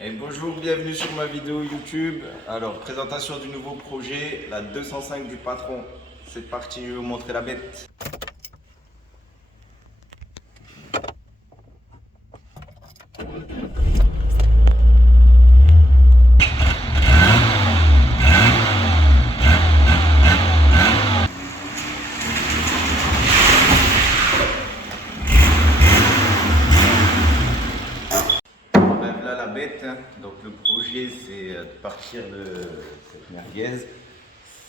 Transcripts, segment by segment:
Et bonjour, bienvenue sur ma vidéo YouTube. Alors, présentation du nouveau projet, la 205 du patron. C'est parti, je vais vous montrer la bête. Ben, voilà la bête. Donc, le projet, c'est de partir de cette merguez.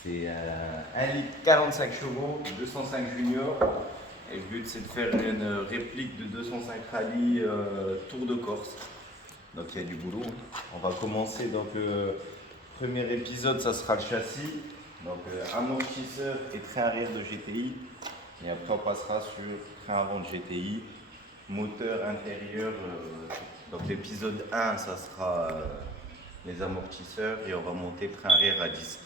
C'est 1 litre 45 chevaux, 205 junior. Et le but, c'est de faire une réplique de 205 rallye Tour de Corse. Donc, il y a du boulot. On va commencer. Donc, premier épisode, ça sera le châssis. Donc, amortisseur et train arrière de GTI. Et après, on passera sur train avant de GTI. Moteur intérieur. Donc, l'épisode 1, ça sera les amortisseurs. Et on va monter train arrière à disque.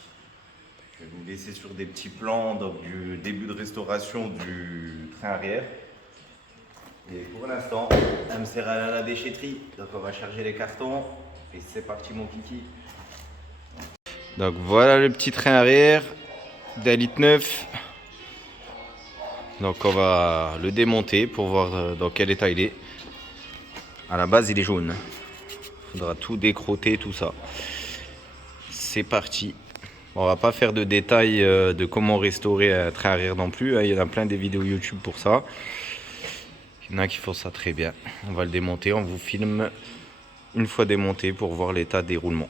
Je vais vous laisser sur des petits plans donc, du début de restauration du train arrière. Et pour l'instant, elle me sert à la déchetterie. Donc on va charger les cartons. Et c'est parti mon kiki. Donc voilà le petit train arrière d'1,9 litre. Donc on va le démonter pour voir dans quel état il est. À la base il est jaune. Il faudra tout décroter, tout ça. C'est parti. On va pas faire de détails de comment restaurer un train arrière non plus. Il y en a plein des vidéos YouTube pour ça. Il y en a qui font ça très bien. On va le démonter. On vous filme une fois démonté pour voir l'état des roulements.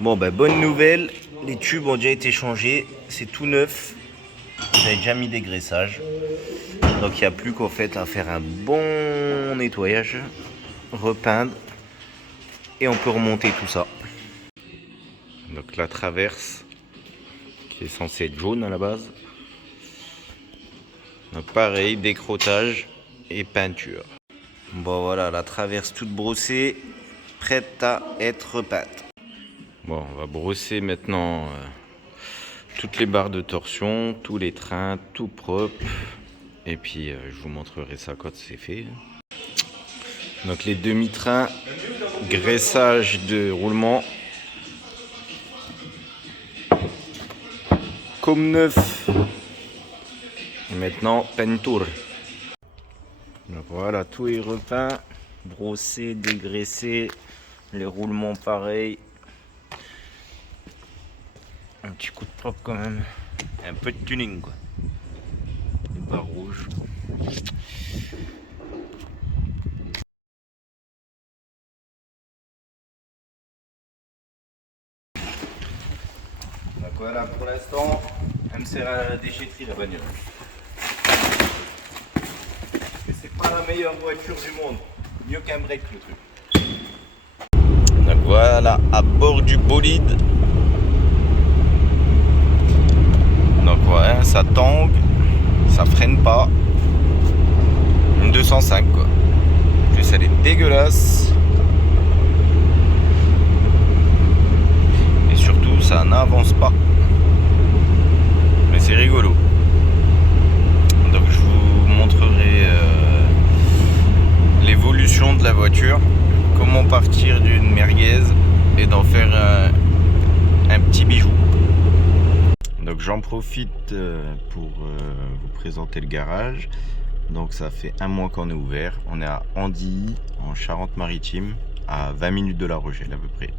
Bon ben bonne nouvelle. Les tubes ont déjà été changés. C'est tout neuf. J'avais déjà mis des graissages. Donc il n'y a plus qu'en fait à faire un bon nettoyage, repeindre et on peut remonter tout ça. Donc la traverse qui est censée être jaune à la base. Donc pareil, décrotage et peinture. Bon voilà, la traverse toute brossée, prête à être repeinte. Bon, on va brosser maintenant toutes les barres de torsion, tous les trains, tout propre. Et puis je vous montrerai ça quand c'est fait. Donc les demi-trains, graissage de roulement. Comme neuf. Et maintenant, peinture. Donc voilà, tout est repeint, brossé, dégraissé. Les roulements pareil. Un petit coup de propre quand même. Et un peu de tuning quoi. Les barres rouges. Donc voilà pour l'instant, elle me sert à la déchetterie la bagnole. Et c'est pas la meilleure voiture du monde. Mieux qu'un break le truc. Donc voilà, à bord du bolide. Donc ouais, ça tangue, ça freine pas. Une 205 quoi. En plus elle est dégueulasse. Et surtout ça n'avance pas. Mais c'est rigolo. Donc je vous montrerai l'évolution de la voiture. Comment partir d'une merguez et d'en faire un petit bijou. Donc j'en profite pour vous présenter le garage. Donc ça fait un mois qu'on est ouvert. On est à Andilly, en Charente-Maritime, à 20 minutes de La Rochelle à peu près.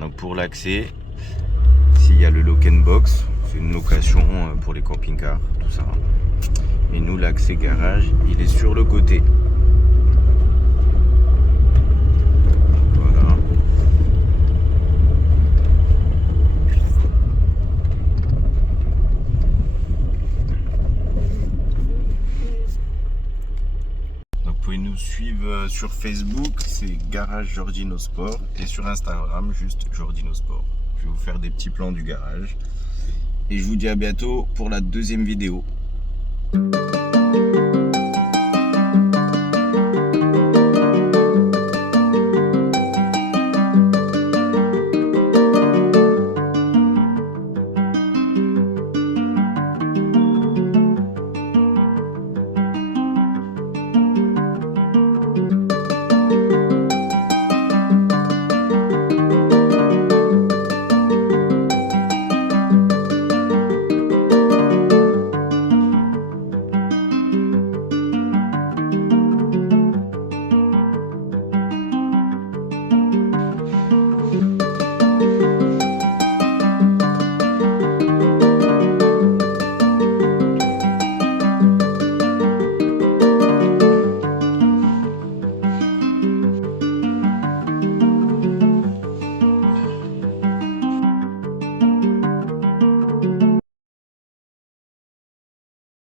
Donc pour l'accès, s'il y a le lock and box, c'est une location pour les camping-cars, tout ça. Et nous l'accès garage, il est sur le côté. Voilà. Donc vous pouvez nous suivre sur Facebook, c'est Garage Giordino Sport, et sur Instagram, juste Giordino Sport. Je vais vous faire des petits plans du garage. Et je vous dis à bientôt pour la deuxième vidéo.